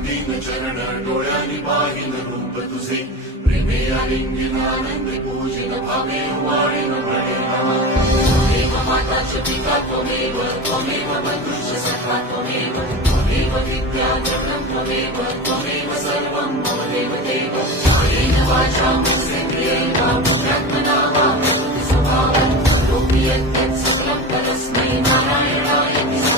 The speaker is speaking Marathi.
दीन चरण डोळ्यांनी पाहिन रूप तुझे प्रेमे आलिंगन आनंद पूजन भावे वाळीन म्हणे नमः त्वमेव माता च पिता त्वमेव त्वमेव बन्धुश्च सखा त्वमेव त्वमेव विद्या जगतं त्वमेव त्वमेव सर्वं मम देव देव कायेन वाचा मनसेन्द्रियेण बुद्ध्यात्मना वा प्रकृतिस्वभावं करोमि यत् सकलं परस्मै नारायणाय